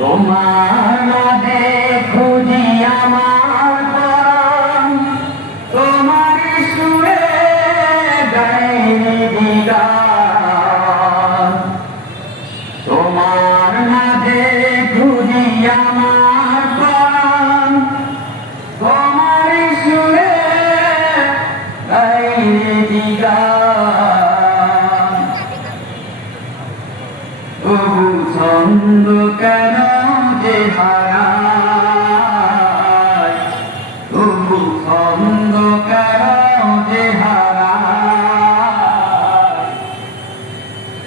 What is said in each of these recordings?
তোমার নামে খুঁজি আমার প্রাণ, তোমার সুরে গাইনি গান। তোমার নামে খুঁজি আমার প্রাণ, তোমার সুরে গাইনি গান। তবু ছন্দ কেন যে হারায়, তবু ছন্দ কেন যে হারায়,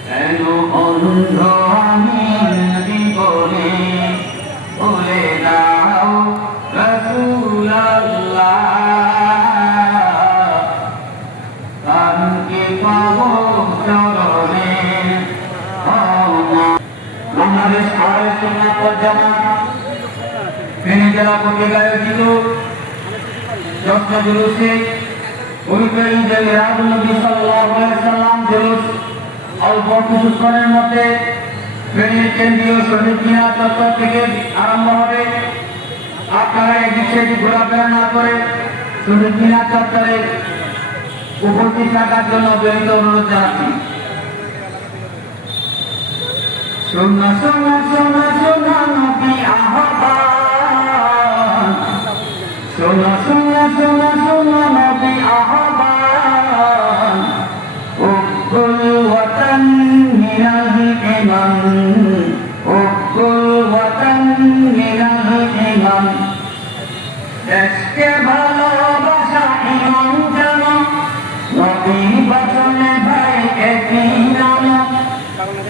কেন অন্ধ আমি জীবনে বলে দাও রাসূলুল্লাহ, কারণকে পাবো চরণে। বাংলাদেশ আহলে সুন্নাত ওয়াল জামাত ফেনী জেলা কর্তৃক আয়োজিত যজ্ঞ জুলুসে পবিত্র মিলাদুন নবী সাল্লাল্লাহু আলাইহি ওয়াসাল্লাম জুলুস অল্প কিছুক্ষণের মধ্যে ফেনীর কেন্দ্রীয় শহীদ মিনার চত্বর থেকে আরম্ভ হবে। আপনারা এদিক সেদিক ঘোরাফেরা না করে শহীদ মিনার চত্বরে উপস্থিত থাকার জন্য বিনীত অনুরোধ জানাচ্ছি। শোনা শোনা শোনা শোনা নবী আহ্বান, শোনা শোনা শোনা শোনা নবী আহ্বান। উকুল ওয়াতান মিনাল ঈমান, উকুল ওয়াতান মিনাল ঈমান। দেশকে ভালোবাসা ঈমান জানো, নবী বচনে ভাই একই নাম।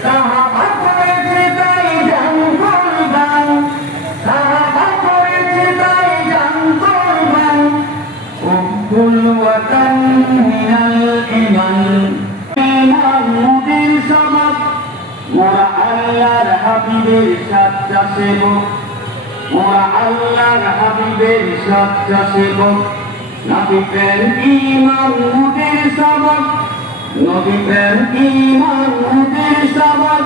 সাহাবা করেছে তাই জান কুরবান, সাহাবা করেছে তাই জান কুরবান। উকুল ওয়াতান মিনাল ঈমান। মুদের সবক মোরা আল্লাহর হাবিবের সচ্চা সেবক, মোরা আল্লাহর হাবিবের সচ্চা সেবক। নবী প্রেম ঈমান মুদের সবক, নবী প্রেম ঈমান মুদের সবক।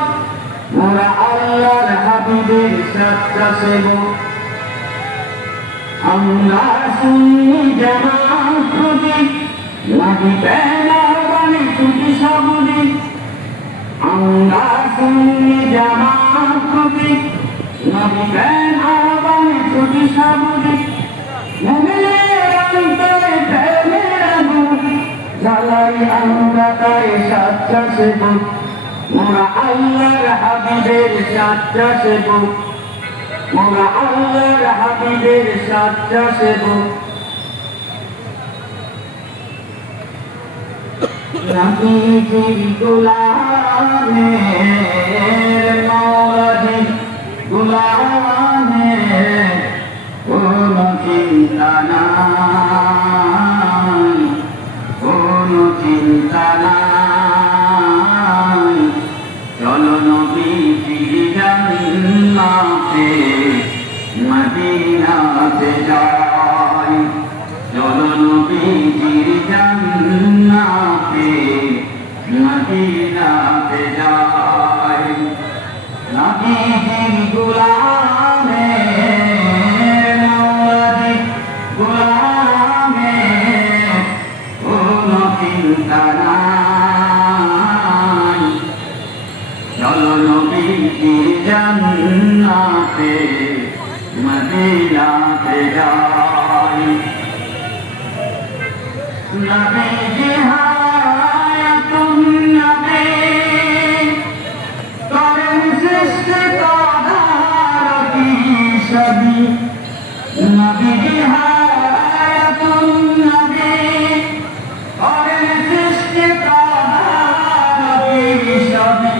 মোরা আল্লাহর হাবিবের সচ্চা সেবক। আমরা সুন্নি জামাত খুঁজি, নবী প্রেম আহ্বানে ছুটি সবুজি। আমরা সুন্নি জামাত খুঁজি, নবী প্রেম আহ্বানে ছুটি সবুজি। মুমিনের অন্তরে প্রেমের আগুন জ্বালাই আমরা তাই সচ্চা সেবক। মোরা আল্লাহর হাবিবের সচ্চা সেবক, মোরা আল্লাহর হাবিবের সচ্চা সেবক। নবীজির গোলামের মওলাজি গোলামের কোনো চিন্তা নাই, কোনো চিন্তা নাই। চলো নবীজির জান্নাতে মদিনাতে যাই, চলো নবীজির জান্নাতে মদিনাতে যাই। নবীজির গোলামের মওলাজি গোলামের কোনো চিন্তা নাই। চলো নবীজির জান্নাতে মদিনাতে যাই। নবীজি হায়াতুন নবী করেন সৃষ্টি তদারকি সবই। নবীজি হায়াতুন নবী করেন সৃষ্টি তদারকি সবই।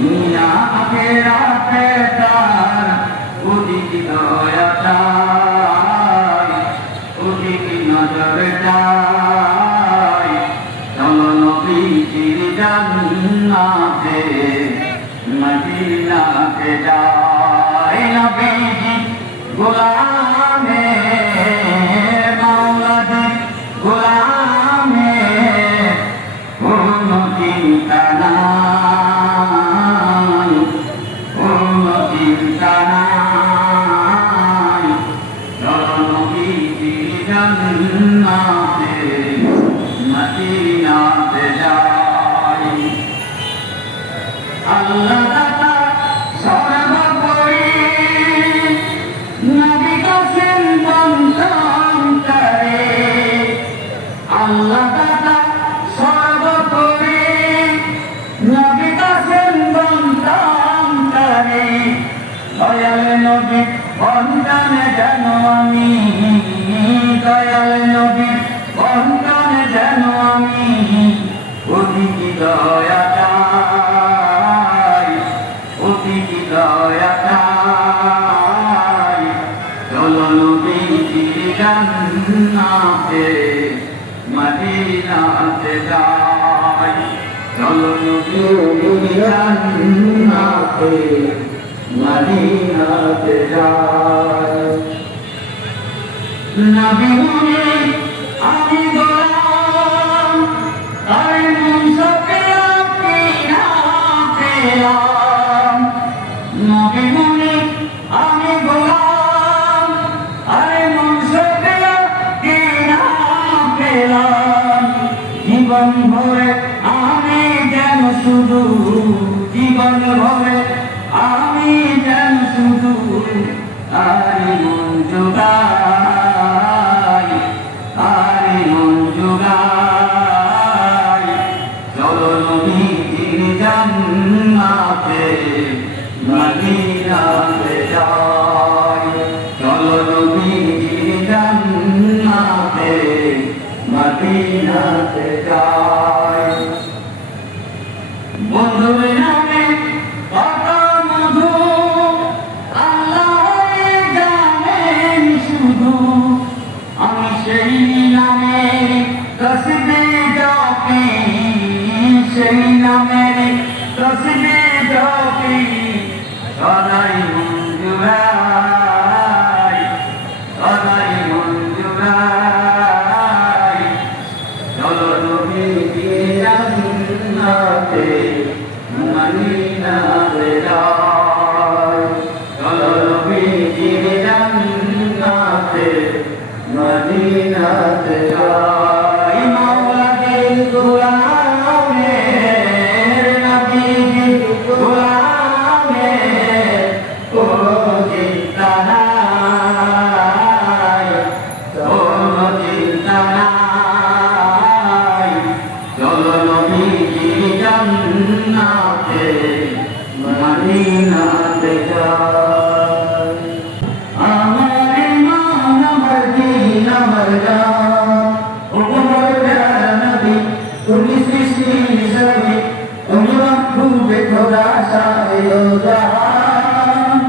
দুনিয়া আখেরাতে তার অধিক দয়া চাই, অধিক নজর চাই। চলো নবীজির জান্নাতে মদিনাতে যাই। নবীজি গোলামের মওলাজি গোলামের কোনো চিন্তা নাই। বন্ধনে যেন আমি দয়াল নবীর বন্ধনে যেন আমি অতি কি দয়া চাই, অতি কি দয়া চাই। চলো নবীজির জান্নাতে মদিনাতে যাই, চলো নবীজির জান্নাতে মদিনাতে যাই। নবী বলে আমি গোলাম, আর মুনসফিয়া কি না পেলাম। নবী বলে আমি গোলাম, আর মুনসফিয়া কি না পেলাম। জীবন ভরে আমি যেন শুধু, জীবন ভরে আমি যেন শুধু তারি মন জোগাই, তারি মন জোগাই। চলো নবীজির জান্নাতে মদিনাতে যাই, চলো নবীজির জান্নাতে মদিনাতে যাই। বন্ধুর নামে কত মধু আল্লাহ জানেন শুধু, আমি সেই নামে তসবিহ জপি, সেই নামে তসবিহ জপি সদাই মন জুড়াই, সদাই মন জুড়াই। চলো নবীজির জান্নাতে মদিনাতে যাই, চলো নবীজির জান্নাতে মদিনাতে যাই। মাওলা দিল গোলামের, নবীজির গোলামের কোনো চিন্তা নাই, কোনো চিন্তা নাই। চলো নবীজির জান্নাতে মদিনাতে যাই। আমার ইমান আমার দ্বীন আমার জান, ও আমার প্যারা নবী তুমি সৃষ্টির ছবি, তুমি মাহবুবে খোদা সারে দো জাহান।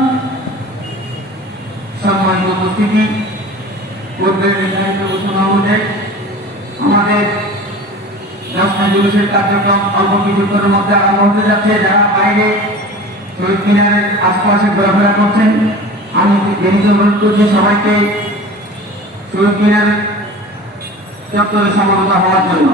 সম্মানিত উপস্থিতি, পূর্বের নির্ধারিত ঘোষণা অনুযায়ী আমাদের দশটা জুলুসের কার্যক্রম অল্প কিছুক্ষণের মধ্যে আরম্ভ হতে যাচ্ছে। যারা বাইরে শহীদ মিনারের আশপাশে ঘোরাফেরা করছেন, আমি বিনীত অনুরোধ করছি সবাইকে শহীদ মিনারের চত্বরে সমবেত হওয়ার জন্য।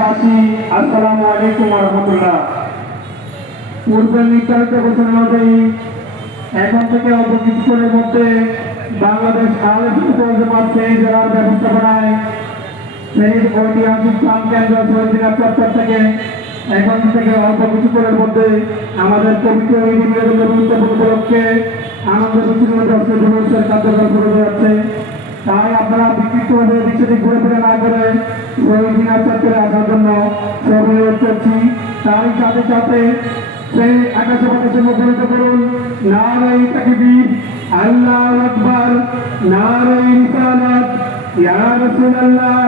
দেশবাসী, আসসালামু আলাইকুম ওয়া রাহমাতুল্লাহ। পূর্বে নির্ধারিত ঘোষণা অনুযায়ী এখন থেকে অল্প কিছুক্ষণের মধ্যে বাংলাদেশ আহলে সুন্নাত ওয়াল জামাত ফেনী জেলার ব্যবস্থাপনায় ফেনীর ঐতিহাসিক প্রাণকেন্দ্র শহীদিনা চত্বর থেকে এখন থেকে অল্প কিছুক্ষণের মধ্যে আমাদের পবিত্র ঈদ মিলাদুল গুরুত্বপূর্ণ উপলক্ষে আনন্দ মিছিলের কার্যক্রম শুরু হয়ে যাচ্ছে। তাই আপনারা বিক্ষিপ্তভাবে বিষয়টি ঘুরে ফিরে না করে শহীদিনা চত্বরে আসার জন্য অনুরোধ করছি। তাই সাথে সাথে সেই আকাশে বাতাসে মুখরিত করুন নারায়ে তাকবীর, আল্লাহু আকবার, নারায়ে রিসালাত, ইয়া রাসূলুল্লাহ,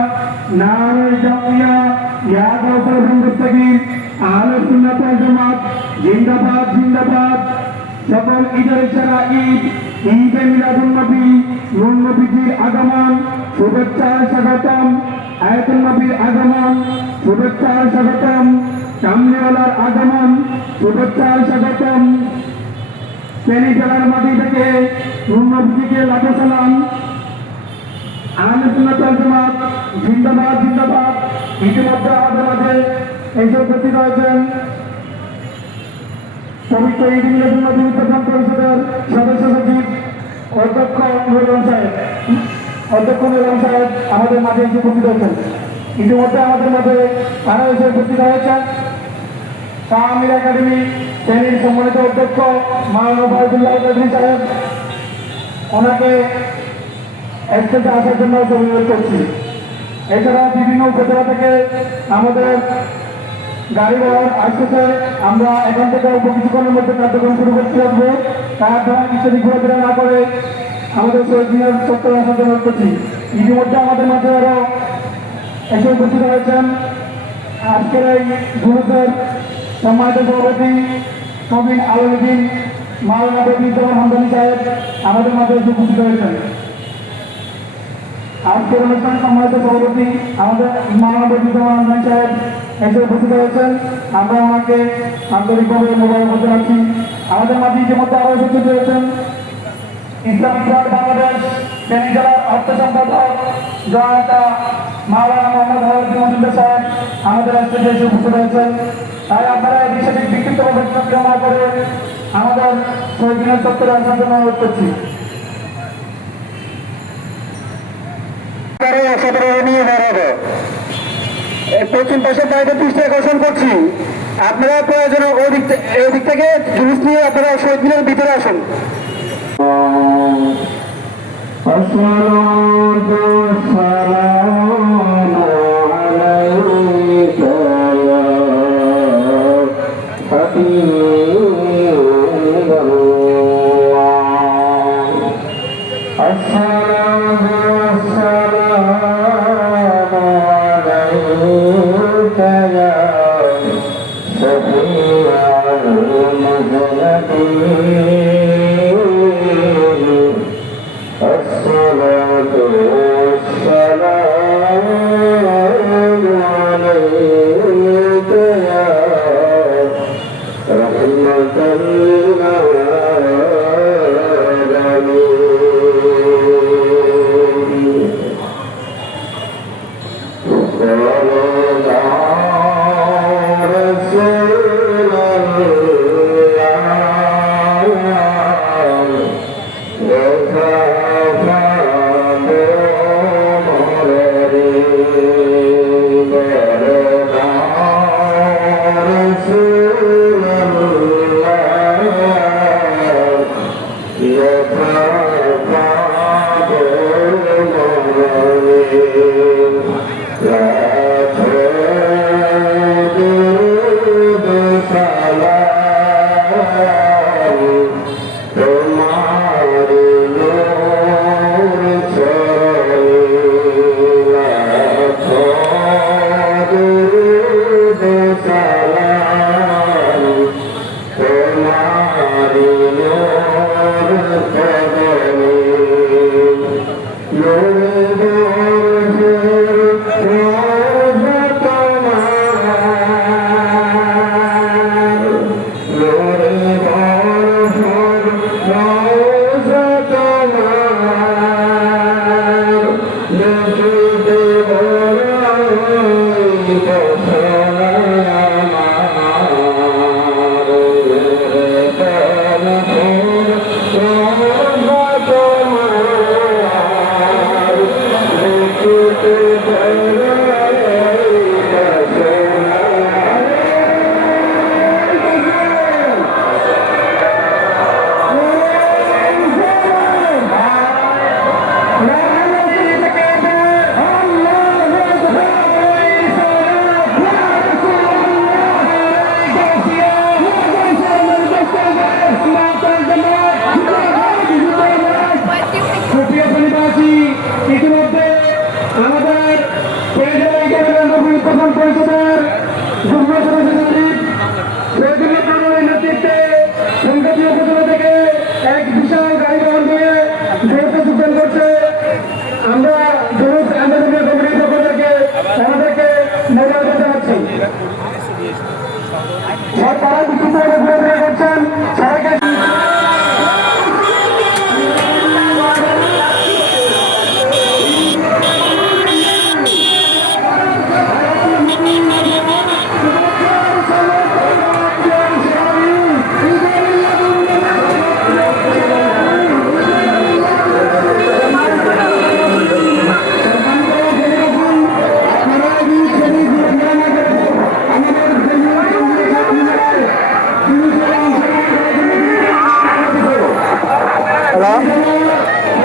নারায়ে তাকবীর, ইয়া কাউসার মুস্তাকিম, আহলে সুন্নাত ওয়াল জামাত জিন্দাবাদ জিন্দাবাদ। সকল ঈদের সেরা ঈদ, ঈদে মিলাদুন নবী, নূর নবীজির আগমন, শুভেচ্ছার স্বাগতম। আয়াতুন নবীর আগমন, শুভেচ্ছার স্বাগতম। কামলিওয়ালার আগমন, শুভেচ্ছার স্বাগতম। ফেনী জেলার মাটি থেকে নূর নবীজিকে লাখো সালাম। আহলে সুন্নাত ওয়াল জামাত জিন্দাবাদ জিন্দাবাদ। ইতিমধ্যে আমাদের মাঝে এসে উপস্থিত হয়েছেন পবিত্র ঈদ মিলাদুন নবী উদযাপন পরিষদের সদস্য সচিব অধ্যক্ষ নুরুল সাহেব আমাদের মাঝে এসে উপস্থিত হয়েছেন। ইতিমধ্যে আমাদের মাঝে আরো এসে উপস্থিত হয়েছেন শাহ আমির একাডেমি ফেনীর সম্মানিত অধ্যক্ষ মাওলানা ফায়জুল্লাহ চৌধুরী সাহেব। ওনাকে স্টেজে আসার জন্য অনুরোধ করছি। এছাড়া বিভিন্ন উপজেলা থেকে আমাদের গাড়ি ঘোড়া আসতেছে। আমরা এখান থেকে অল্প কিছুক্ষণের মধ্যে কার্যক্রম শুরু করতে থাকবো। তার দ্বারা কিছুদিন ঘোরাফেরা না করে আমাদের শহীদিনের চত্বরে আসার জন্য করছি। ইতিমধ্যে আমাদের মাঝে আরো এসে উপস্থিত হয়েছেন আজকের এই গ্রুপের সম্মানিত সভাপতি প্রবীণ আলমদিন মাওলানা রবিউজ্জামান হামদানি সাহেব আমাদের মাঝে এসে উপস্থিত হয়েছেন। আজকের অনুষ্ঠান সম্মানিত সভাপতি আমাদের মাওলানা রবিউজ্জামান হামদানি সাহেব এসে উপস্থিত হয়েছেন। আমরা ওনাকে আন্তরিকভাবে মোবারকবাদ জানাচ্ছি। আমাদের মাঝে ইতিমধ্যে আরো উপস্থিত হয়েছেন ইসলামিক ফ্রন্ট বাংলাদেশ ফেনী জেলার অর্থ সম্পাদক জয়তা মাওলানা মোহাম্মদ হাবিবুর মজুমদার সাহেব আমাদের স্টেজে এসে উপস্থিত হয়েছেন। তাই আপনারা এই বিষয়টি বিক্ষিপ্তভাবে চর্চা না করে আমাদের শহীদিনের চত্বরে আসার জন্য অনুরোধ করছি। পশ্চিম পাশের বাইরে দৃষ্টি আকর্ষণ করছি। আপনারা প্রয়োজন ওই দিক থেকে জুলুস নিয়ে আপনারা শহীদিনের ভিতরে আসুন।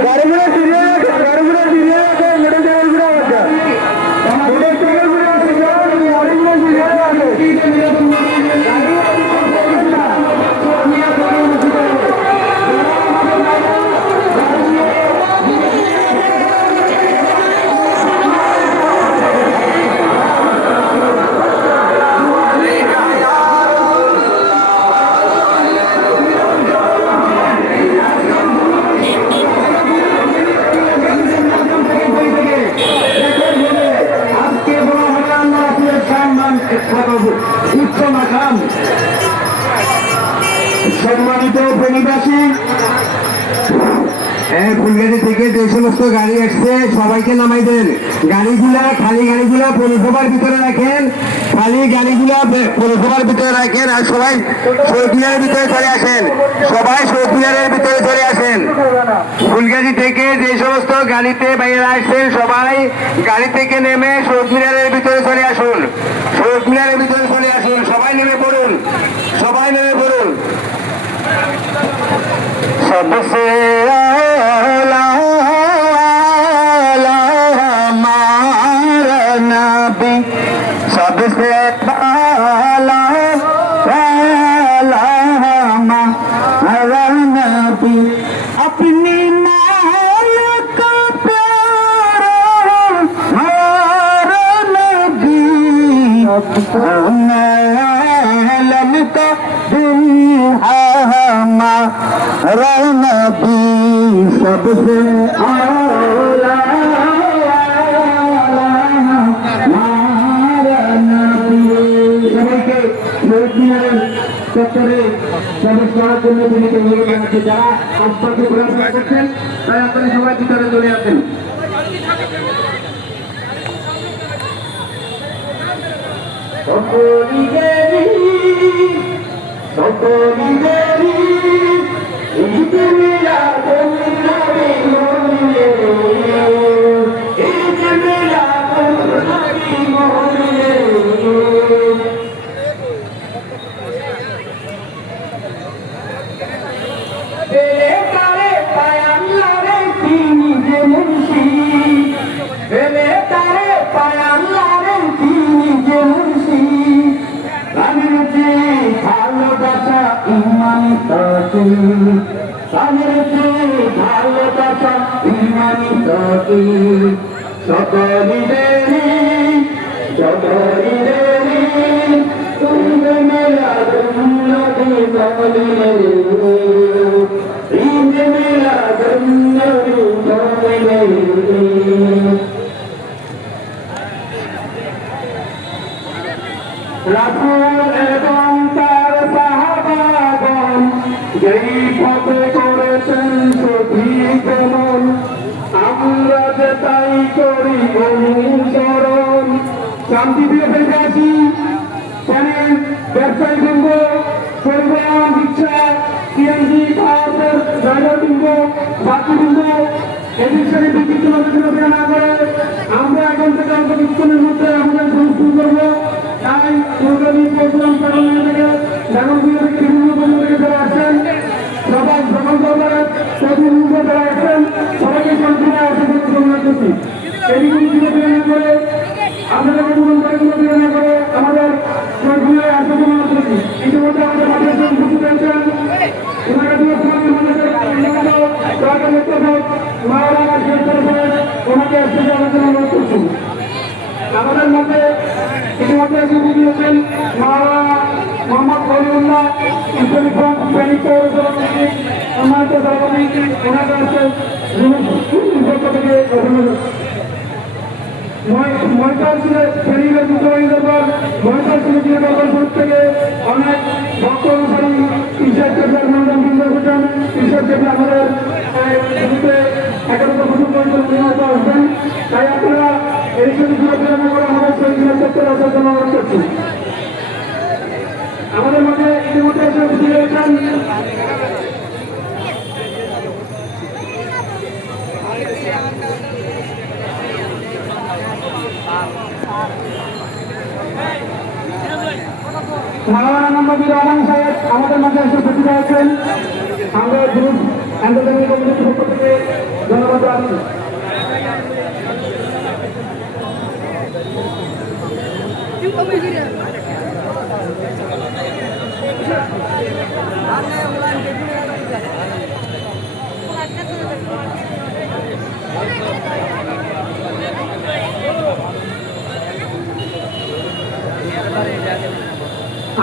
গাড়িগুলো ফিরিয়ে রাখেন, গাড়িগুলো ফিরিয়ে রাখেন, মোটরসাইকেলগুলো রাখেন, মোটরসাইকেলগুলো গাড়িগুলো ফিরিয়ে উচ্চ মাকাম সম্মানিত প্রণীবাসী, ফুলগাড়ি থেকে যে সমস্ত গাড়ি আসছে সবাইকে নামাই দেন। গাড়িগুলা খালি গাড়িগুলা পৌরসভার ভিতরে রাখেন, খালি গাড়িগুলা পৌরসভার ভিতরে রাখেন, আর সবাই শহীদ মিনারের ভিতরে চলে আসেন, সবাই শহীদ মিনারের ভিতরে চলে আসেন। ফুলগাড়ি থেকে যে সমস্ত গাড়িতে বাইরে আসছেন সবাই গাড়ি থেকে নেমে শহীদ মিনারের ভিতরে চলে আসুন, শহীদ মিনারের ভিতরে চলে আসুন, সবাই নেমে পড়ুন, সবাই নেমে পড়ুন। सबसे आला हमारा नबी, सबसे आला हमारा नबी, अपनी माल का प्यारा हमारा नबी, आलम का दुल्हा हमारा नबी, सबसे आला हमारा नबी। সবাইকে শহীদ মিনারের চত্বরে প্রবেশ করার জন্য তিনি অনুরোধ জানাচ্ছি। যারা আশপাশে ঘোরাফেরা করছেন তাই আপনারা সবাই ভিতরে চলে আসেন। ভালোবাসা ইমানি তাকে সকলি দেরি সকলি দেরি তুমি মেলা দুন্নতি সকলি ঈদ মেলা দুন্নতি সকলি। রাসূল এবং তার সাহাবাগণ যেই পথে করেছেন সঠিক গমন, আমরা যে তাই করি অনুসরণ। শান্তিপ্রিয় দেশবাসী, ব্যবসায়ী বৃন্দ, পরিবহন রিক্সা, সিএনজি, বাসের ড্রাইভার বৃন্দ, যাত্রী বৃন্দ, এদের সাথে বিচিত্র লোকেশনে না করে আমরা এখন থেকে অল্প কিছুক্ষণের মধ্যে আমাদের শুরু করবো। তাই প্রোগ্রামিং প্রোগ্রাম চালানো থেকে নাগরপুর থেকে বিভিন্ন বন্ধু থেকে যারা আসছেন সবাই সকল দরবারে প্রতিনিধিত্ব যারা আসছেন সবাইকে শান্তিতে অনুরোধ করছি। এইগুলি বিবেচনা করে আপনাদের বিবেচনা করে আমাদের সরকারের আসতে অনুরোধ করছি। ইতিমধ্যে আমাদের মাঠে উপস্থিত হয়েছেন ওনাকে আসতে অনুরোধ করছি। আমাদের মধ্যে ইতিমধ্যে উপস্থিত হয়েছেন মাওলানা মোহাম্মদ ফরিদুল্লাহ ইসলামিক ফ্রন্ট প্যানিক পৌরসভা থেকে সম্মানিত সভাপতি, ওনাকে আসছে পক্ষ থেকে মহিষার ছিল ফেরিলের মুখ্যমন্ত্রী দরবার, মহিষার ছিল দরবার থেকে অনেক ভক্ত অনুসারী ঈশ্বর চেপলার মন্ডল বৃন্দ হচ্ছেন, ঈশ্বর চেপলা আমাদের ছবিতে 11 বছর পর্যন্ত নিহত হচ্ছেন। তাই আপনারা এই ছবি বিবেচনা করে আমাদের শহীদ চত্বর আসার জন্য অনুরোধ করছি। আমাদের মধ্যে ইতিমধ্যে এসে উপস্থিত হয়েছেন মাওলানা মোহাম্মদ রহমান সাহেব আমাদের মাঝে এসে উপস্থিত হয়েছেন। আমরা গ্রুপ আন্তর্জাতিক কমিটির পক্ষ থেকে মধ্যে আছে।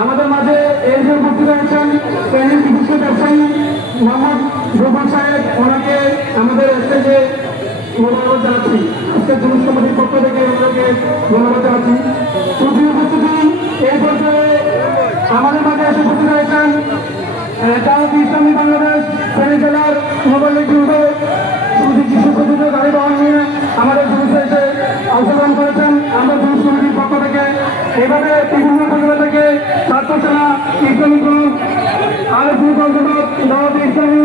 আমাদের মাঝে এই যে উপস্থিত রয়েছেন প্যানেল বিশিষ্ট ব্যবসায়ী মোহাম্মদ রোমান সাহেব, ওনাকে আমাদের স্টেজে ধন্যবাদ জানাচ্ছি। আজকের জুলুস কমিটির পক্ষ থেকে ওনাকে ধন্যবাদ জানাচ্ছি। সুপ্রিয় উপস্থিতি, এই পর্যায়ে আমাদের মাঝে এসে উপস্থিত রয়েছেন জামায়াতে ইসলামী বাংলাদেশ ফেনী জেলার মোবাইল গ্রুপে সুপ্রতিষ্ঠিত গাড়ি বাহন নিয়ে আমাদের জুলুসে এসে অংশগ্রহণ করেছেন। আমরা জুলুস কমিটির পক্ষ থেকে এভাবে বিভিন্ন উপজেলা থেকে ছাত্র সেনা, ইসলামী গ্রুপ, আলোচনা পঞ্চদশ, দাওয়াতে ইসলামী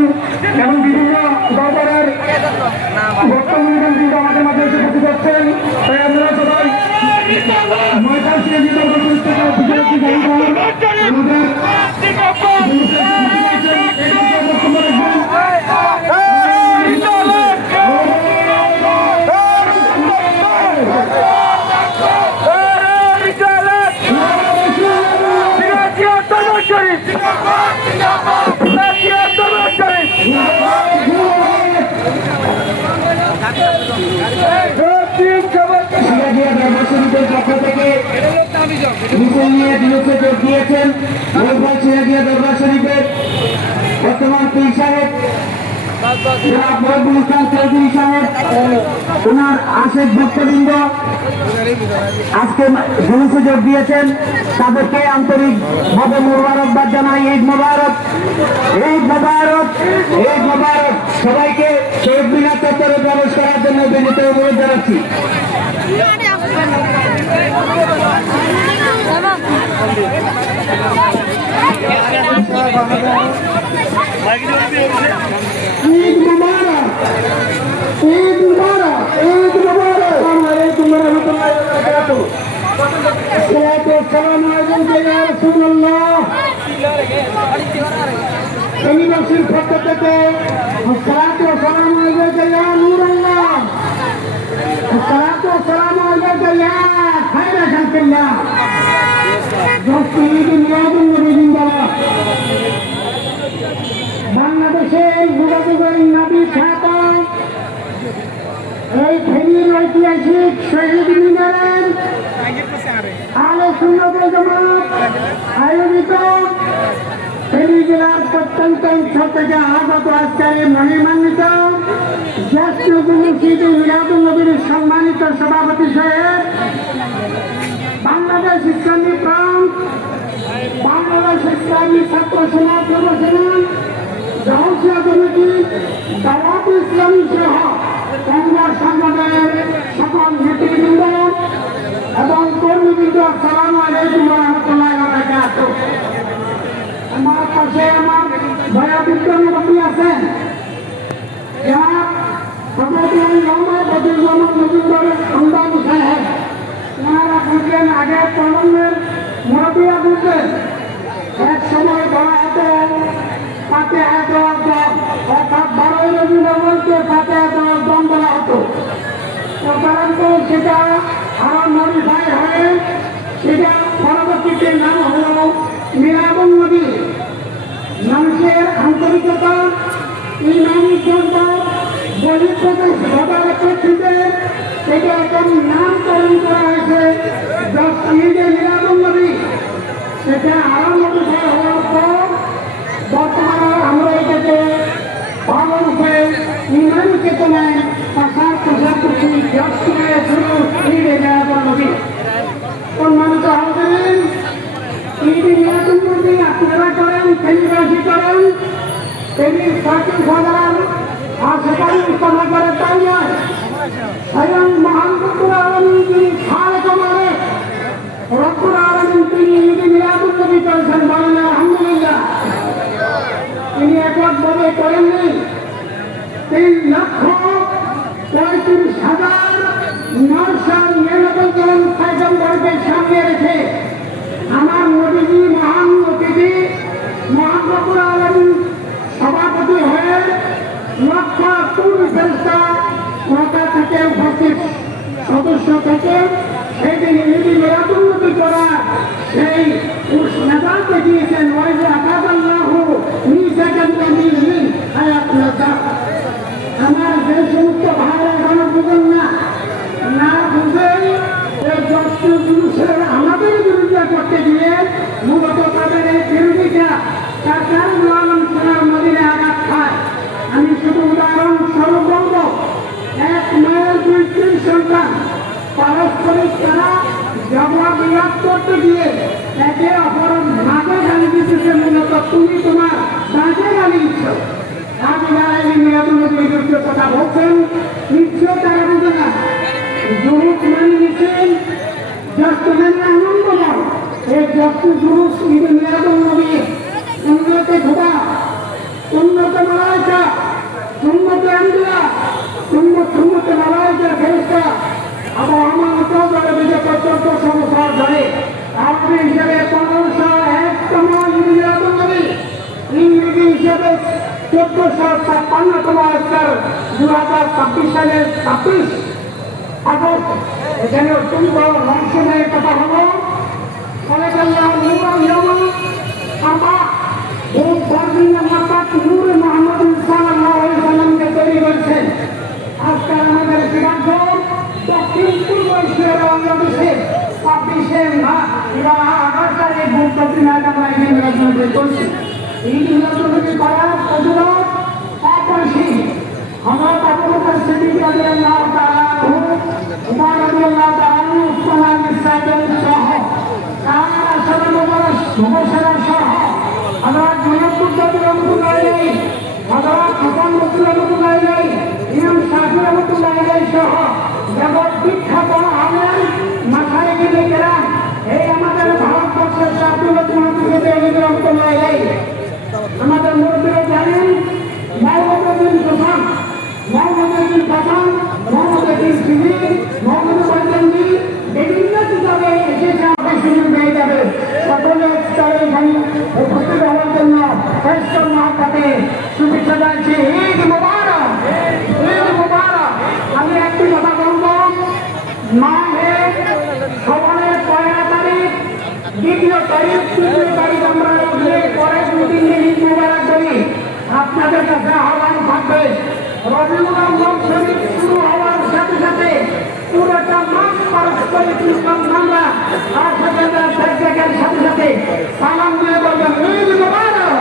এবং বিভিন্ন দপ্তরের বর্তমানে কিন্তু আমাদের মাঝে এসে উপস্থিত হচ্ছেন। তাই আপনারা সবাই দিয়েছেন সিরাজিয়া দরবার শরীফের বর্তমান পীর সাহেব মহিবুল ইসলাম চৌধুরী সাহেব, ওনার আশেক ভক্তবৃন্দ আজকে জুলুসে যোগ দিয়েছেন। তাদেরকে আন্তরিক ভাবে মোবারকবাদ জানাই। ঈদ মোবারক, ঈদ মোবারক, ঈদ মোবারক। সবাইকে শহীদ মিনার চত্বরে প্রবেশ করার জন্য বিনীত অনুরোধ জানাচ্ছি। ঈদ মুবারক, ঈদ মুবারক, ঈদ মুবারক। আসসালামু আলাইকুম ওয়া রাহমাতুল্লাহি ওয়া বারাকাতুহু। সালাতু সালামু আলাইকা ইয়া রাসূলুল্লাহ। শনিবাসীর পক্ষ থেকে সালাতু সালামু আলাইকা ইয়া নূরুল্লাহ। সালাতু সালামু আলাইকা ইয়া খায়রা খালকিল্লাহ। বাংলাদেশের যোগাযোগের নবী খ্যাত এই ফেনীর ঐতিহাসিক শহীদ মিনারের আলে সুন্নাত ওয়াল জামাত আয়োজিত ফেনী জেলার প্রত্যন্ত অঞ্চল থেকে আগত আজকের মহিমান্বিত জ্যেষ্ঠ জুলুস ঈদ মিলাদুন নবীর সম্মানিত সভাপতি সাহেব, বাংলাদেশ ইসলামী ফ্রন্ট, বাংলাদেশ ইসলামী ছাত্র সেনা যুব সেনা, জাহসিয়া কমিটি, দাওয়াতে ইসলামী সহ কংগ্রেস সংগঠনের সকল নেতৃবৃন্দ এবং কর্মীবৃন্দ, আসসালামু আলাইকুম ওয়া রাহমাতুল্লাহি ওয়া বারাকাতুহু। আমার পাশে আমার ভাইয়া বিজ্ঞানী বাবু আছেন, যারা সভাপতি মোহাম্মদ বদিউজ্জামান মজুমদারের সন্তান সাহেব, ওনারা বুঝলেন আগে প্রজন্মের মুরব্বীরা বুঝলেন এক সময় বলা হতো পাতে এত অর্থাৎ 12 রবিউল পাতে এত দম বলা হতো। তো সেটা আরো মডিফাই হয়ে সেটা পরবর্তীতে নাম হলো মিলাদুন নবী। মানুষের আন্তরিকতা, ইমানি বহিঃপ্রদেশ ঘটার প্রেক্ষিতে সেটা এখন নামকরণ করা হয়েছে ঈদে মিলাদুন নবী। সেটা আরো মডিফাই হওয়ার পর বর্তমানে আমরা এটাকে পালন করে ইমানি চেতনায় পাশার পাশাপাশি ব্যস্ত হয়ে শুরু ঈদে মিলাদুন নবী। সম্মানিত হাজিরিন, ঈদে মিলাদুন নবী আপনারা করেন, ফেনীবাসী করেন, ফেনীর সাকিব বাজার আর সেখানে ইস্তেমা করে তাই নয়, স্বয়ং মহান রব্বুল আলামিন তিনি খালেক মালিক রব্বুল আলামিন তিনি ঈদে মিলাদুন নবী করেছেন, বলেন আলহামদুলিল্লাহ। তিনি এককভাবে করেননি, 3,35,999 জন পয়গম্বরকে সামনে রেখে আমার নবীজি মহান অতিথি মহান রব্বুল আলামিন সভাপতি হয়ে লক্ষ ফেরেশতা থেকে সেদিন ঈদে মিলাদুন নবী করা সেই মেজাজে দিয়েছেন ওয়াইজে আকাদাল্লাহু মিসাকান নাবিয়্যিন হায়াতুল্লাহ। আমার যে সমস্ত ভাইরা এখনো বুঝেন না বুঝেই এই যত জিনিসের আমাদের বিরোধিতা করতে গিয়ে মূলত তাদের এই বিরোধিতা তার কারণ আলম সোনার মদিনে আঘাত খায়। আমি শুধু উদাহরণ স্বরূপ বলব, এক মায়ের 2-3 সন্তান পারস্পরিক তারা জবাব বিরাট করতে গিয়ে একে অপরের মাকে গালি দিতেছে, মূলত তুমি তোমার দাঁতে গালি দিচ্ছ। আজ যারা এই মেয়াদুল্লাহ কথা বলছেন নিশ্চয় তারা বুঝে না। জুলুস মানে নিচ্ছেন যত মানে আনন্দময় এই যত জুলুস ঈদে মিলাদুন্নবী উন্নতে খোদা উন্নত মালাইকা উন্নত আম্বিয়া উন্নত মালাইকা ফেরেশতা আবার আমার চৌধুরী বিজয় পর্যন্ত সংসার ধরে আপনি হিসেবে 1501তম ঈদে মিলাদুন্নবী, ইংরেজি হিসেবে 1456তম আজকাল 2026 সালের 26 আগস্ট। এখানে অত্যন্ত রহস্যময় কথা হলো তৈরি করেছেন। আজকাল আমাদের সিদ্ধান্ত দক্ষিণ পূর্ব এশিয়ার বাংলাদেশে 26শে আগস্ট তারিখ গুরুত্বপূর্ণ আমরা এই নির্বাচন করছি। এই নির্বাচন করার প্রতিরোধ অপরিসীম। আমরা আবু বকর সিদ্দিক রাদিয়াল্লাহু তাআলা উমর রাদিয়াল্লাহু তাআলা উসমান আলী সাহেব সহ তারা সর্বময় সমস্যার সহ আমরা জনপুর রহমতুল্লাহ আলাইহি আমরা হাসান বসরি রহমতুল্লাহ আলাইহি ইমাম শাফি রহমতুল্লাহ আলাইহি সহ জগৎ বিখ্যাত আলেম মাশায়েখ কেরাম এই আমাদের ভারতবর্ষের জাতীয় মহাসচিব রহমতুল্লাহ আলাইহি আমাদের মুরব্বিরা জানেন মওলানা হাসান মোহাম্মদ সিদ্দিক মোহাম্মদ বাইজান্দি বিভিন্ন কিতাবে এসেছে, আমাদের সুযোগ পেয়ে যাবে। সকলে এখানে উপস্থিত হওয়ার জন্য শ্রেষ্ঠ মহাপাতে শুভেচ্ছা জানাচ্ছি। ঈদ মুবারক, ঈদ মুবারক। আমি একটি কথা বলব, মাহে সবারের 1 তারিখ 2 তারিখ 3 তারিখ আমরা পরে 2-3 দিন ঈদ মুবারক করি। আপনাদের কাছে আহ্বান থাকবে রবিউল আউয়াল শরীফ শুরু হওয়ার সাথে সাথে পুরোটা মাস পারস্পরিক আমরা আর সাথে সাথে সালাম দিয়ে বলবেন ঈদ মুবারক,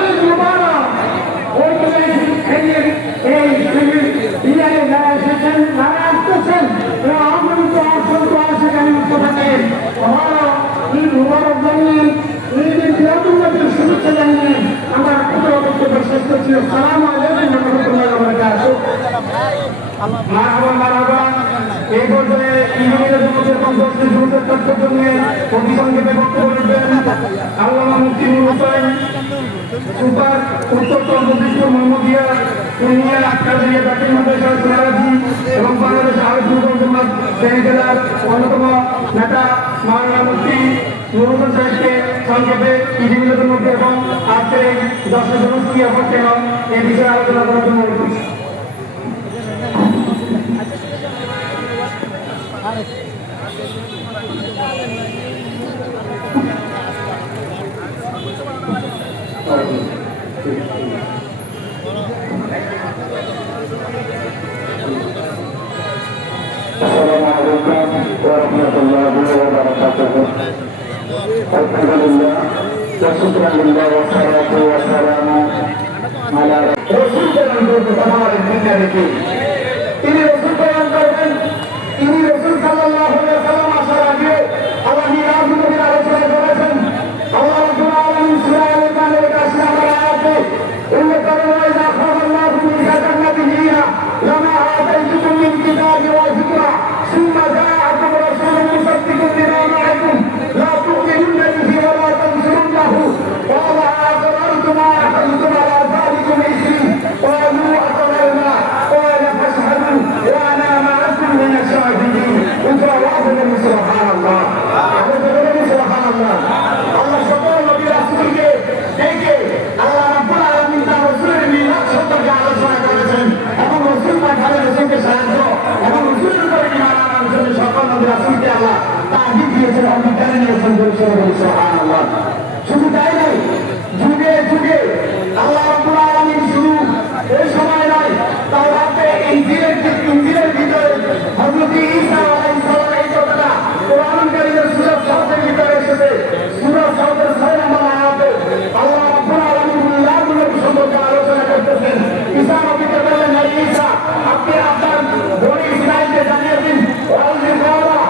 ঈদ মুবারক। ওই এই যারা এসেছেন যারা আসতেছেন আমন্ত্রিত অসংখ্য সেখানে মুক্ত থাকেন। ঈদ মুবারক জানিয়ে ঈদের মিলাদুন্নবীর শুভেচ্ছা জানিয়ে আমার পুরো বক্তব্য শেষ করছি। আসসালামু আলাইকুম ওয়া রাহমাতুল্লাহি ওয়া বারাকাতুহু। মারহাবা। এই পর্যায়ে ঈদের জন্য কনফারেন্সের শুরুতে তথ্য নিয়ে অতি সংক্ষেপে বক্তব্য রাখবেন আল্লামা মুফতি নূর হোসেন সুপার উত্তর চন্দ্রদিশপুর মোহাম্মদিয়া পূর্ণিয়া আক্কাদিয়া জাতীয় মাদ্রাসা সোনারাজি এবং বাংলাদেশ আহলে জামাত ফেনী জেলার অন্যতম নেতা মাওলানা মুফতি নূর হোসেন সাহেবকে সংক্ষেপে ঈদ মিলাদুন নবী এবং আজকের এই দর্শক জনশ্রী এফার্ট এবং এই বিষয়ে আলোচনা করার জন্য অনুরোধ। السلام عليكم ورحمة الله وبركاته. الحمد لله والشكر لله والصلاة والسلام على رسول الله. তিনি রসুল প্রদান করবেন, তিনি রসুল সাল্লাল্লাহু আলাইহি ওয়াসাল্লাম আসার আগে আল্লাহ মিরাজ নবীর আলোচনা করেছেন। আল্লাহ রাব্বুল আলামিন সূরা আল-ইমরানের 81 নম্বর আয়াতে উল্লেখ করেন, ওয়া ইযা আখাযাল্লাহু মিসাকান নাবিয়্যিনা লামা আতাইতুকুম মিন কিতাবি ওয়া যিকরা সুম্মা জাআকুম রাসূলুম মুসাদ্দিকুম লিমা মা'akum লা তু'মিনুন্না বিহি ওয়া লা তানসুরুন্নাহু ক্বালা আ'aqrartum wa akhadhtum 'ala dhalikum isri qalu aqrarna قال فاشهدوا وانا معكم من الشاهدين. সুবহানাল্লাহ। শুধু তাই নয়, যুগে যুগে আল্লাহ রাব্বুল আলামিন শুধু এই সময় নয়, তাওরাতে ইনজিলের ভিতরে হযরত ঈসা আলাইহিস সালাম এই কথাটা কোরআন কারীমের সূরা সাদের ভিতরে এসেছে। সূরা সাদের 6 নম্বর আয়াতে আল্লাহ রাব্বুল আলামিন মিলাদুল সম্পর্কে আলোচনা করতেছেন। ঈসা নবীকে বললেন, হে ঈসা, আপনি আপনার বনি ইসরাঈলকে জানিয়ে দিন, ওয়ালদি ক্বালা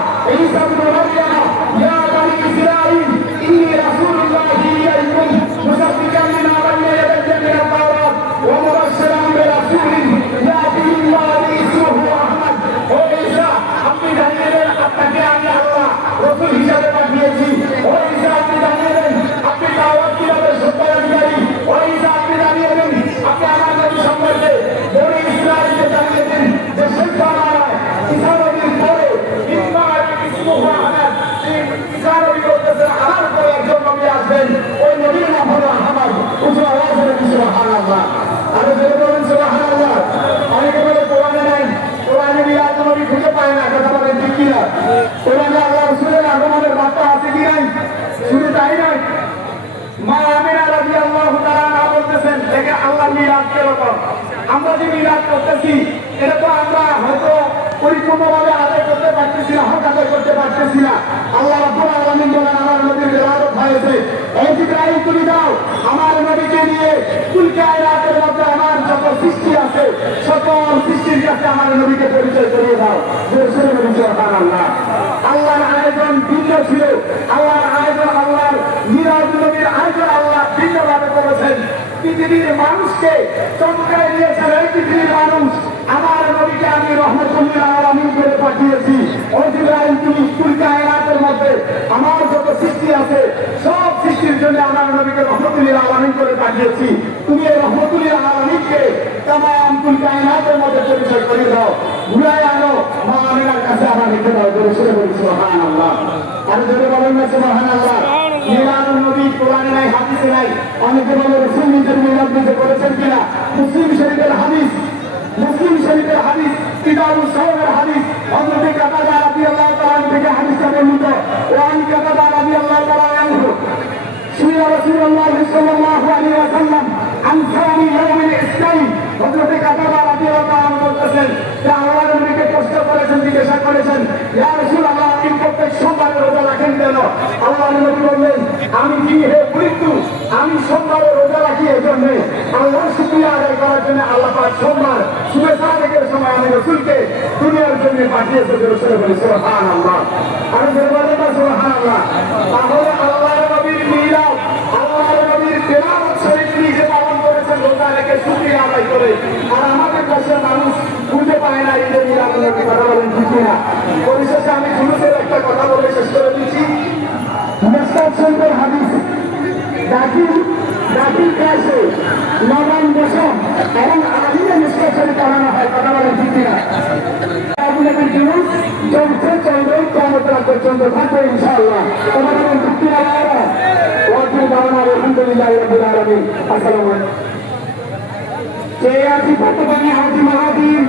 ঈসা ইবনে মারইয়াম ইয়া বনি ইসরাঈল ইন্নী রাসূলুল্লাহি ইলাইকুম মুসাদ্দিকান লিমা বাইনা ইয়াদাইয়া মিনাত তাওরাত ওয়া মুবাশশিরান বিরাসূলিন ইয়াতি মিন বা'দি ইসমুহু আহমদ। ও ঈসা, আপনি জানিয়ে দেন আপনাকে আমি আল্লাহ রাসূল হিসেবে পাঠিয়েছি। ও ঈসা, আপনি জানিয়ে দেন আপনি তাওরাত কিভাবে সত্যায়নকারী। ও ঈসা, আপনি জানিয়ে দেন আপনি আমার নবী সম্পর্কে বনি ইসরাঈলকে জানিয়ে দেন যে শেষ জামানায় ঈসা নবীর পরে ইসমুহু আহমদ, ঈসা নবী বলতেছেন আমার পরে একজন নবী আসবেন, ওই নবীর নাম হলো আহমদ। উচ্চ আওয়াজে বলুন সুবহানাল্লাহ। আরো জোরে বলুন সুবহানাল্লাহ। অনেকে বলে কোরআনে নাই, কোরআনে মিলাদ নবী খুঁজে পায় না, কথা বলেন ঠিক কিনা? কোরআনে আল্লাহ রাসূলের আগমনের বার্তা আছে কি নাই? শুধু তাই নয়, মা আমিনা রাদিয়াল্লাহু তাআলা আনহা বলতেছেন, দেখেন আল্লাহ মিলাদ কিরকম। আমরা যে মিলাদ করতেছি এটা তো আমরা হয়তো পরিপূর্ণভাবে আদায় করতে পারতেছি না, হক আদায় করতে পারতেছি না। আল্লাহ রাব্বুল আলামিন বলেন আমার নবীর মিলাদত হয়েছে। এই জিবরাইল তুমি দাও আমার নবীকে নিয়ে কুল কায়নাতের মধ্যে আমার যত সৃষ্টি আছে সকল সৃষ্টির কাছে আমার নবীকে পরিচয় করিয়ে দাও। জোরে বলুন সুবহানাল্লাহ। আল্লাহর আয়োজন ভিন্ন ছিল, আল্লাহর আয়োজন, আল্লাহর মিলাদুন নবীর আয়োজন আল্লাহ ভিন্নভাবে করেছেন। পৃথিবীর মানুষকে চমকায় দিয়েছেন, এই পৃথিবীর মানুষ আমার নবীকে আমি রহমতুল লিল আলামিন করে পাঠিয়েছি। ও জিবরাইল, তুমি কুল কায়নাতের মধ্যে আমার যত সৃষ্টি আছে সব সৃষ্টির জন্য আমার নবীকে রহমতুল লিল আলামিন করে পাঠিয়েছি। তুমি এই রহমতুল লিল আলামিনকে তামাম কুল কায়নাতের মধ্যে পরিচয় করে দাও, ঘুরায় আনো মা আমিনার কাছে আমার রেখে দাও। জোরে সরে বলি সুবহানাল্লাহ। আর জোরে বলেন না সুবহানাল্লাহ। মিলাদুন নবী কোরআনে নাই, হাদিসে নাই। অনেকে বলে রাসূল নিজের মিলাদ নিজে করেছেন কিনা? মুসলিম শরীফের হাদিস, মুসলিম শরীফের হাদিস, কিতাবুস সাওমের হাদিস, হযরত কাতাদা রাদিয়াল্লাহু তাআলা থেকে হাদিসটা বর্ণিত। ওয়ান কাতাদা রাদিয়াল্লাহু তাআলা আনহু সুইয়া রাসূলুল্লাহ সাল্লাল্লাহু আলাইহি ওয়াসাল্লাম আন সাওমি ইয়াউমিল ইসনাইন। হযরত কাতাদা রাদিয়াল্লাহু তাআলা বলতেছেন যে আল্লাহর নবীকে প্রশ্ন করেছেন, জিজ্ঞাসা করেছেন, ইয়া রাসূলুল্লাহ, আপনি প্রত্যেক সোমবারে রোজা রাখেন কেন? আল্লাহর নবী বললেন, আমি কি হে মৃত্যু, আমি সোমবারে রোজা রাখি এই জন্য আল্লাহর শুকরিয়া আদায় করার জন্য আল্লাহ পাক সোমবার সুবে সাদেকের সময় আমি রাসূলকে দুনিয়ার জন্য পাঠিয়েছে। জোরে বলি সুবহানাল্লাহ। আর জোরে বলেন না সুবহানাল্লাহ। তাহলে আল্লাহর নবীর মিলাদ, আল্লাহর নবীর তেলাওয়াত শরীফ নিজে পালন করেছেন রোজা রেখে শুকরিয়া আদায় করে। আর আমাদের দেশের মানুষ খুঁজে পায় না ঈদের মিলাদুন নবী, কথা বলেন ঠিক কিনা? পরিশেষে আমি জুলুসের একটা কথা বলে শেষ করে দিচ্ছি। মুস্তাদ শরীফের হাদিস, দাখিল ক্লাসে নবম দশম এবং আদিনে মুস্তাদ শরীফ পড়ানো হয়, কথা বলেন ঠিক কিনা? আপনাদের জুলুস চলছে, চলবে, কিয়ামতের আগ পর্যন্ত থাকবে ইনশাআল্লাহ। কথা বলেন ঠিক কিনা? ওয়াকিল দাওয়ানা আলহামদুলিল্লাহি রাব্বিল আলামিন। আসসালামু আলাইকুম। চেয়ারটি প্রত্যেকে হাজি মাহাদিন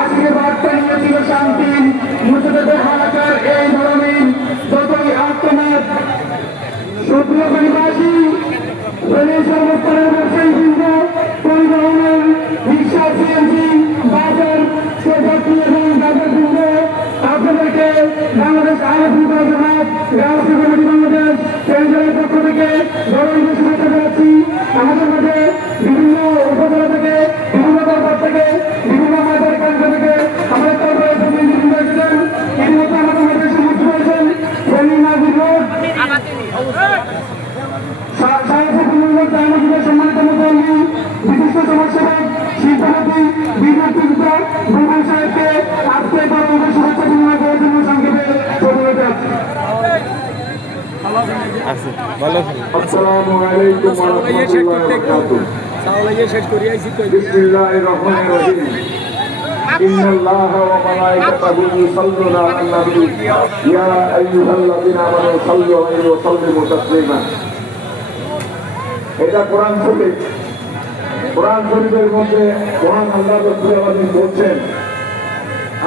আজকে বার্তা নিয়েছিল শান্তি মুসলিদের হালাকার এই ধরনের যতই আত্মনাথ সুপ্রিয় পরিবাসী সর্বস্তরের ব্যবসায়ী বৃন্দ, পরিবহনের রিক্সা, সিএনজি, বাজার সেবাটি এবং বাজার বৃন্দ, আপনাদেরকে বাংলাদেশ আইএসি জামাত রাষ্ট্রীয় কমিটি বাংলাদেশ কেন্দ্রের পক্ষ থেকে গরম শুভেচ্ছা জানাচ্ছি। আমাদের মাঝে বিভিন্ন উপজেলা থেকে, বিভিন্ন দরবার থেকে, বিভিন্ন মাজার কেন্দ্র থেকে আমাদের দরবারে বিভিন্ন এসেছেন। এর মধ্যে আমাদের মাঝে সমস্ত হয়েছেন সম্মানিত মুসলিম বিশিষ্ট সমাজসেবক শিল্পপতি বিভক্তিযুক্ত ভূগোল সাহেবকে আজকে গরমের শুভেচ্ছা বিনিময় করার জন্য সংক্ষেপে অনুরোধ জানাচ্ছি। আসসালামু আলাইকুম ওয়া রাহমাতুল্লাহি ওয়া বারাকাতুহু। বিসমিল্লাহির রহমানির রহিম। ইন্নাল্লাহা ওয়া মালাইকাতাহু ইউসাল্লুনা আলান নবী ইয়া আইয়ুহাল্লাযীনা আমানু সাল্লু আলাইহি ওয়া সাল্লিমু তাসলিমা। এটা কোরআন শরীফ। কোরআন শরীফের মধ্যে মহান আল্লাহ রাব্বুল আলামিন বলছেন,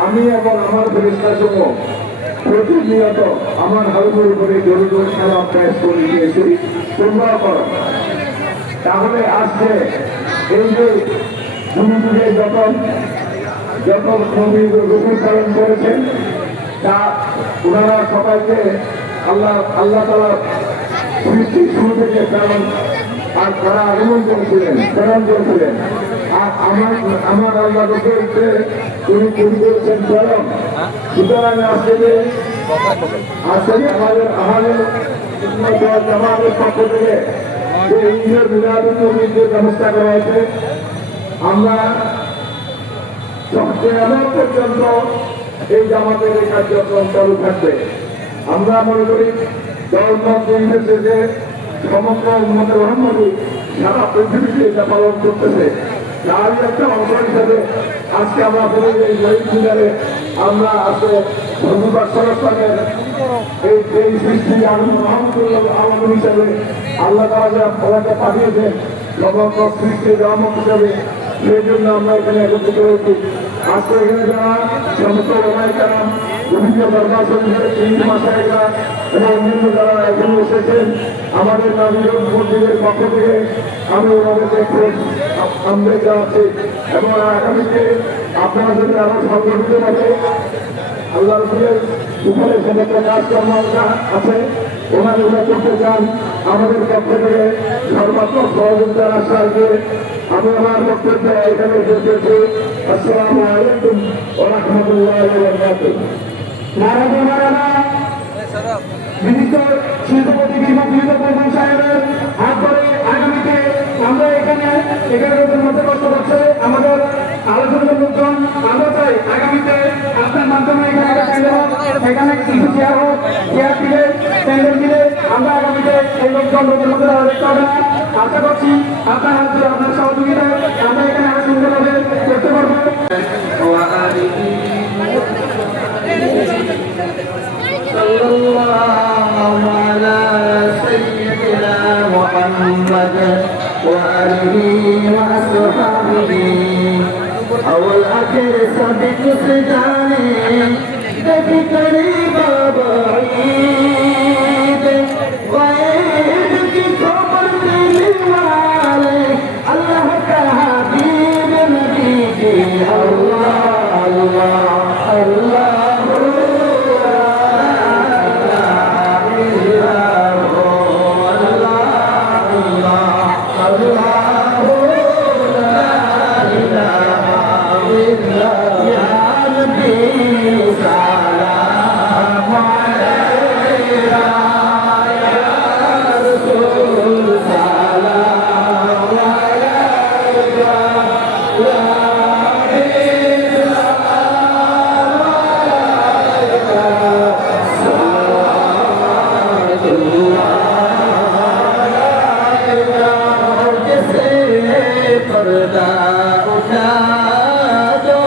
আমি এবং আমার ফেরেশতাসমূহ প্রতিনিয়ত আমার হাউসের উপরে দরুদ সালাম পেশ করে দিয়েছি, তোমরাও করো। তাহলে আজকে এই যে যুগে যুগে যখন নবী রূপ পালন করেছেন, তা ওনারা সবাইকে আল্লাহ তাআলা সৃষ্টির শুরু থেকে প্রেরণ আর তারা আগমন করেছিলেন, প্রেরণ করেছিলেন। আর আমার আল্লাহ রূপে উনি শুরু করেছেন প্রেরণ। সুতরাং আজকে আমাদের জামাতের পক্ষ থেকে যে ঈদের মিলাদুন নবীর যে ব্যবস্থা করা হয়েছে, আমরা কেয়ামত পর্যন্ত এই জামাতের এই কার্যক্রম চালু থাকবে। আমরা মনে করি যে সমগ্র উম্মতের রহমতই সারা পৃথিবীতে এটা পালন করতেছে, তারই একটা অংশ হিসাবে আজকে আমরা বলি এই শহীদ মিনারে আমরা আজকে ধন্যবাদ সরস্বতের এই সৃষ্টি আলম হিসাবে আল্লাহ তাআলা ফলাকে পাঠিয়েছেন সমগ্র সৃষ্টির রহমত হিসাবে। সেই জন্য আমরা এখানে একত্রিত হয়েছি। আজকে এখানে যারা সমস্ত ওলামায়ে-কেরাম, বিভিন্ন দরবার শরীফের পীর মাশায়েখরা এবং অন্যান্য যারা এখানে এসেছেন, আমাদের নাজিরুল মসজিদের পক্ষ থেকে আমি ওনাদেরকে আমরা জানাচ্ছি এবং আগামীতে আপনারা যদি আরো সংগঠিতভাবে আল্লাহ রসুলের উপরে সমস্ত কাজকর্ম আছে ওনারা করতে চান, আমাদের পক্ষ থেকে সর্বাত্মক সহযোগিতার আশ্বাস দিয়ে আমি আমার বক্তব্য এখানে শেষ করছি। আসসালামু আলাইকুম ওয়া রাহমাতুল্লাহি ওয়া বারাকাতুহু। বিশিষ্ট শিল্পপতি বীরবন্ধু সাহেবের হাত ধরে আগামীতে আমরা এখানে মধ্যে কষ্ট করছে আমাদের আলোচনার লোকজন। আমরা চাই আগামীতে আপনার মাধ্যমে এখানে কিছু চেয়ার হোক, চেয়ার দিলে প্যান্ডেল দিলে আমরা আগামীতে এই লোকজন লোকের মধ্যে দেখতে হবে না। আশা করছি আপনার হাত ধরে আপনার সহযোগিতায় আমরা এখানে আরো সুন্দরভাবে করতে পারবো। صلى الله على سيدنا محمد وآله وأصحابه أول آخر صدق से जाने कभी करीब بعيد गैब की खबर देने वाले अल्लाह का हबीब नबी की अल्लाह अल्लाह अल्लाह पर्दा उठा दो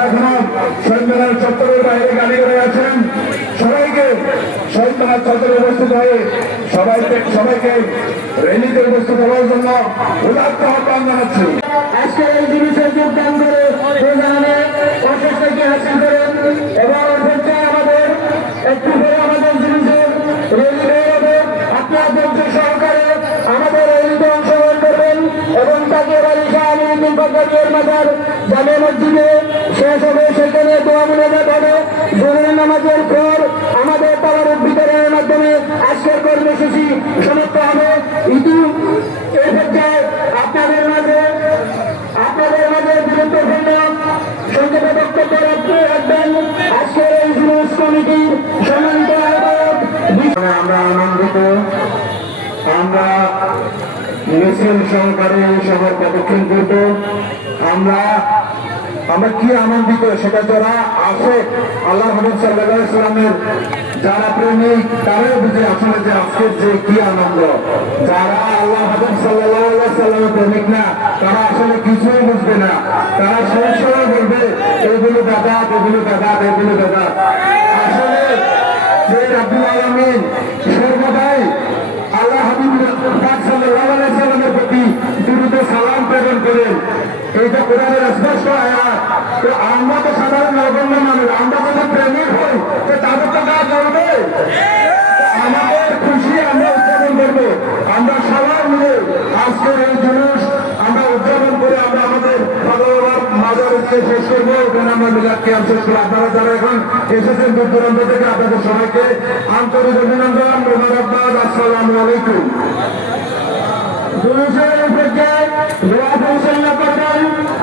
যারা এখনো শহীদ মিনার চত্বরের বাইরে গাড়ি করে আছেন সবাইকে শহীদ মিনার চত্বরে উপস্থিত হয়ে সবাইকে র্যালিতে উপস্থিত হওয়ার জন্য উদাত্ত আহ্বান জানাচ্ছি। আজকে এই জিনিসে যোগদান করে প্রোগ্রামে প্রশস্তিকে হাসিল করেন এবং হচ্ছে আমাদের একটু করে আমাদের জিনিসের রেলি বের হবে। আপনার ধৈর্য সহকারে আমাদের রেলিতে অংশগ্রহণ করবেন এবং তাকে বালিশা আমিরুদ্দিন পদ্মার মাথার জামে মসজিদে শেষ হবে। সেখানে দোয়া মুনাজাত হবে। জোহরের নামাজের পর আমাদের তাবারুক বিতরণের মাধ্যমে আজকের কর্মসূচি সমাপ্ত হবে। ইতি এই পর্যায়ে আপনাদের মাঝে গুরুত্বপূর্ণ সংক্ষেপে বক্তব্য রাখবেন আজকের এই জুলুস কমিটির সম্মানিত আহ্বায়ক। আমরা আনন্দিত, আমরা মিছিল সহকারে সবার প্রদক্ষিণ করব। আমরা কি আনন্দিত সেটা যারা আসে আল্লাহ হাবিব সাল্লাল্লাহু আলাইহি সাল্লামের যারা প্রেমিক তারাই বুঝে আসলে যে আজকের যে কি আনন্দ। যারা আল্লাহ হাবিব সাল্লাল্লাহু আলাইহি সাল্লামের প্রেমিক না তারা আসলে কিছুই বুঝবে না। তারা সবসময় বলবে এগুলো বেদাত, এগুলো বেদাত, এগুলো বেদাত। আসলে যে রাব্বুল আলামিন সর্বদাই আল্লাহ হাবিব সাল্লাল্লাহু আলাইহি সাল্লামের প্রতি দুরূদ ও সালাম প্রেরণ করেন। এইটা কোরআনের স্পষ্ট আয়াত। তো আমরা তো সাধারণ নগণ্য মানুষ, আমরা যদি প্রেমিক হই তো তাদের তো কাজ করবে। আমাদের খুশি আমরা উদযাপন করবো। আমরা সবাই মিলে আজকের এই জুলুস আমরা উদযাপন করে আমরা আমাদের মাজারকে শেষ করবো। এখানে আমরা মিলাদ কিয়াম শেষ করবো। আপনারা যারা এখন এসেছেন দূর দূরান্ত থেকে আপনাদের সবাইকে আন্তরিক অভিনন্দন, মোবারকবাদ। আসসালামু আলাইকুম। জুলুসের পর্যায়ে দোয়া পরিচালনা করবেন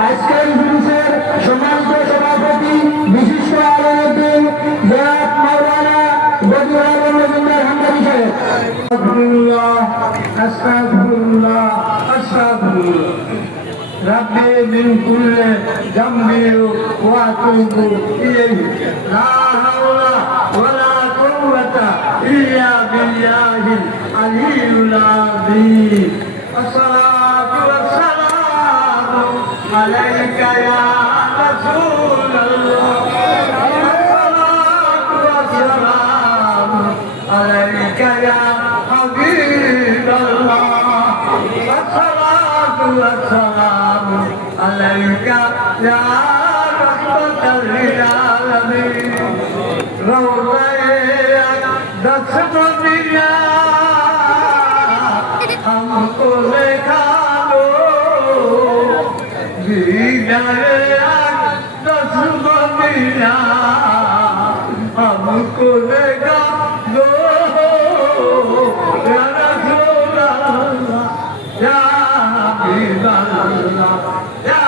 আজকের জুলুসের সম্মানিত সভাপতি বিশিষ্ট আলমউদ্দিন জনাব মাওলানা বদিউল আলম মজুমদার হামদানি সাহেব। আস্তাগফিরুল্লাহ আস্তাগফিরুল্লাহ রাব্বি মিন কুল্লি যামবি ওয়া আতুবু ইলাইহি লা হাওলা ওয়ালা কুওয়াতা ইল্লা বিল্লাহিল আলিয়্যিল আযীম। الصلاة والسلام عليك يا رسول الله. الصلاة والسلام عليك يا حبيب الله. الصلاة والسلام عليك يا رحمة للعالمين. روضة دستمنا हमको देखा दो दीदारे दस बंदिया हमको देखा दो या रसूल अल्लाह या हबीब अल्लाह या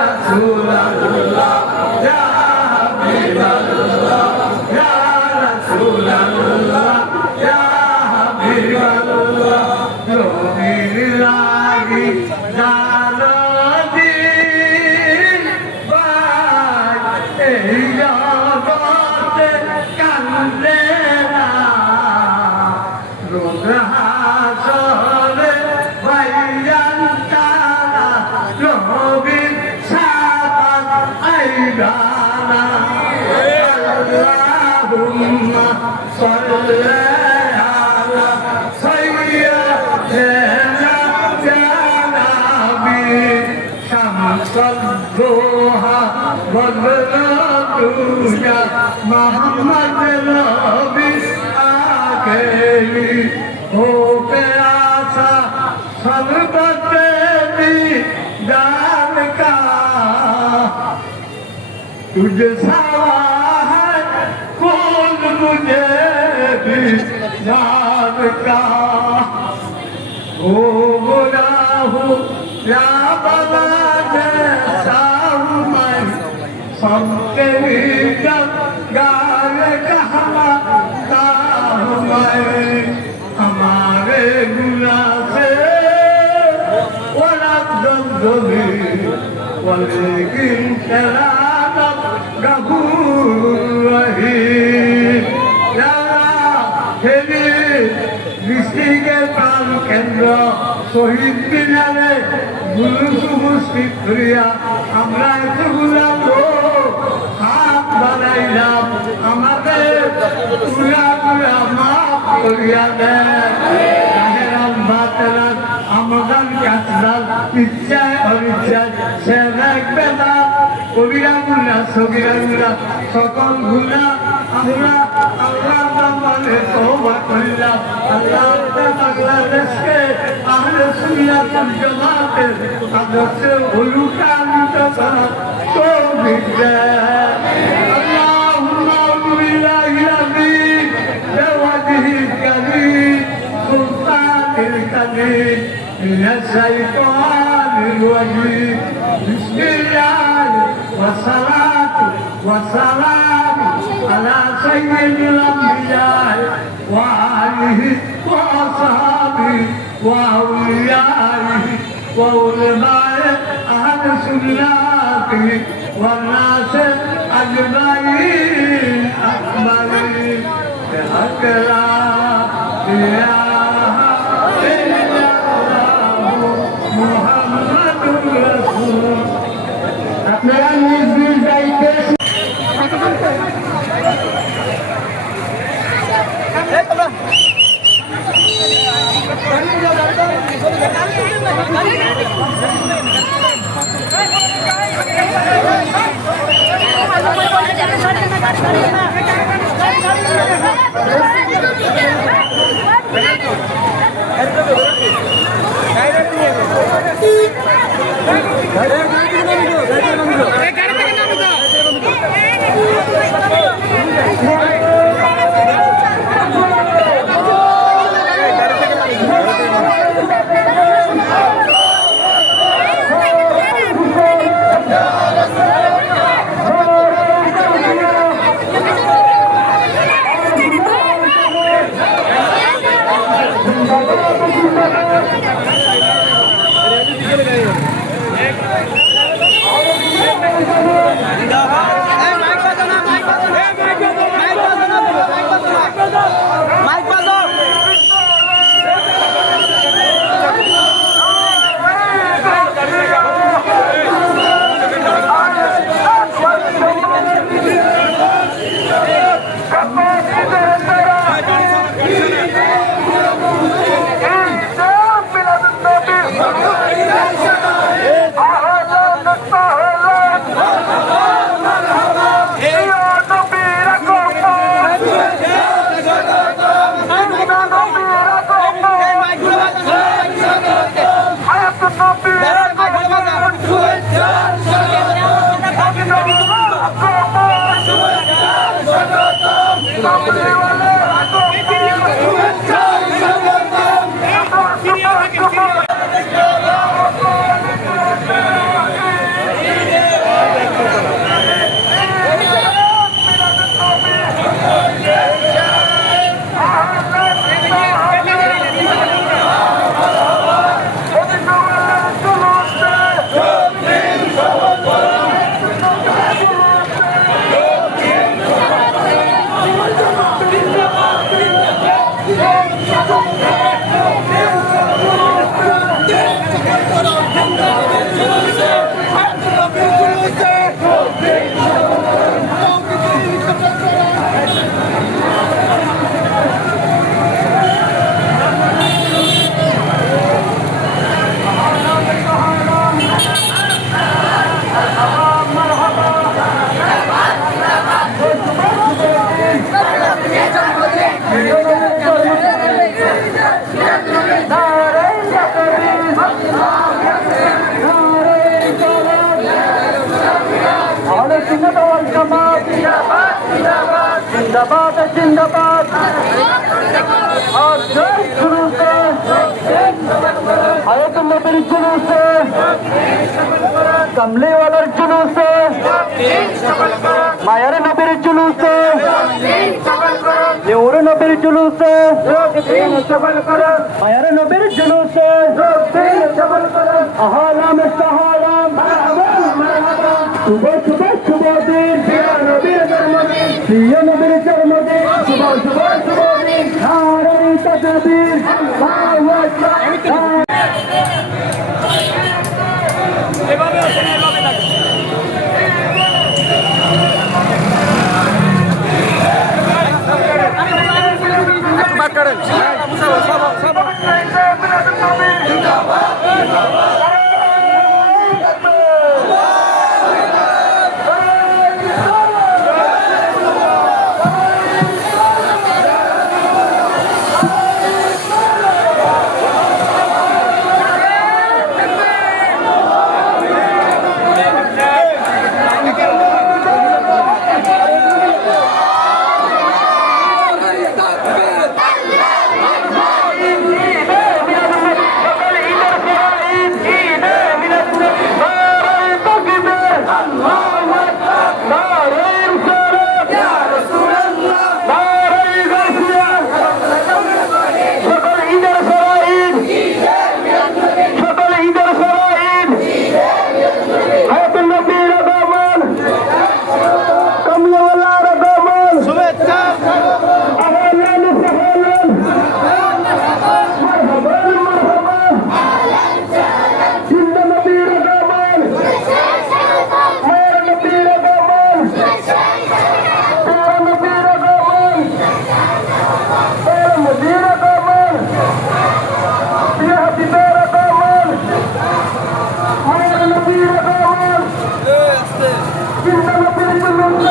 रसूल अल्लाह या हबीब अल्लाह या रसूल अल्लाह या हबीब अल्लाह। लागी जानो दिन बाते कंदेरा रुद्रासरे वैयंतारा लोभी सापन ऐगाना अल्लाहुम्मा सल्ली अला सय्यिदना सद्दोहा बदला मोहम्मद नबी आखेरी हो प्यासा सब बतेरी दान का तुझे सवाल कौन मुझे भी जान का ओ गुनाहू या बाबा सबके गाल कहता मैं हमारे गुनाह से वलदुबी वलेकिन तेरा गफूर रहीम। ডিস্ট্রিক্টের প্রাণ কেন্দ্র শহীদ মিনারে জুলুস উপস্থিত করিয়া আমরা এতগুলা লোক করিয়া দেন তাহেরান বাতেরান আমদান কাসদান ইচ্ছায় অনিচ্ছায় সে রাখবে না কবিরা গুণা সগিরা গুণা সকল গুণা আমরা আল্লাহর নামে তওবা করিলাম আল্লাহ বাংলাদেশকে আহলে সুন্নাত ওয়াল জামাতের আদর্শে অনুপ্রাণিত করা তৌফিক দেন আল্লাহুম্মা বিল্লাহি আযীম বিওয়াজহিল কারীম সুলতানিল কারীম মিনাশ শাইতানির রাজীম বিসমিল্লাহ ওয়াসসালাতু ওয়াসসালাম আলা সাইয়্যিদিল আমবিয়া ওয়া আলিহি ওয়া আসহাবিহি ওয়া আউলিয়াইহি ওয়া উলামায়ে আহলে সুন্নাতি ওয়ান নাস আজমাইন আকমালিন বিহাক্কি লা ইলাহা ইল্লাল্লাহু মুহাম্মাদুর রাসূল আপনারা নিজ নিজ দায়িত্বে जिंदाबाद जिंदाबाद और जय शुरू से आयतुल नबीर जुलूस से कमले वाला जुलूस से मायर नबीर जुलूस से नूर नबीर जुलूस से मायर नबीर जुलूस से अहालाम सहालाम सुबह सुबह सुबह दिन नबीर जन्मदिन सुबह सुबह सुबह दिन नारे तकबीर बात करें Thank you.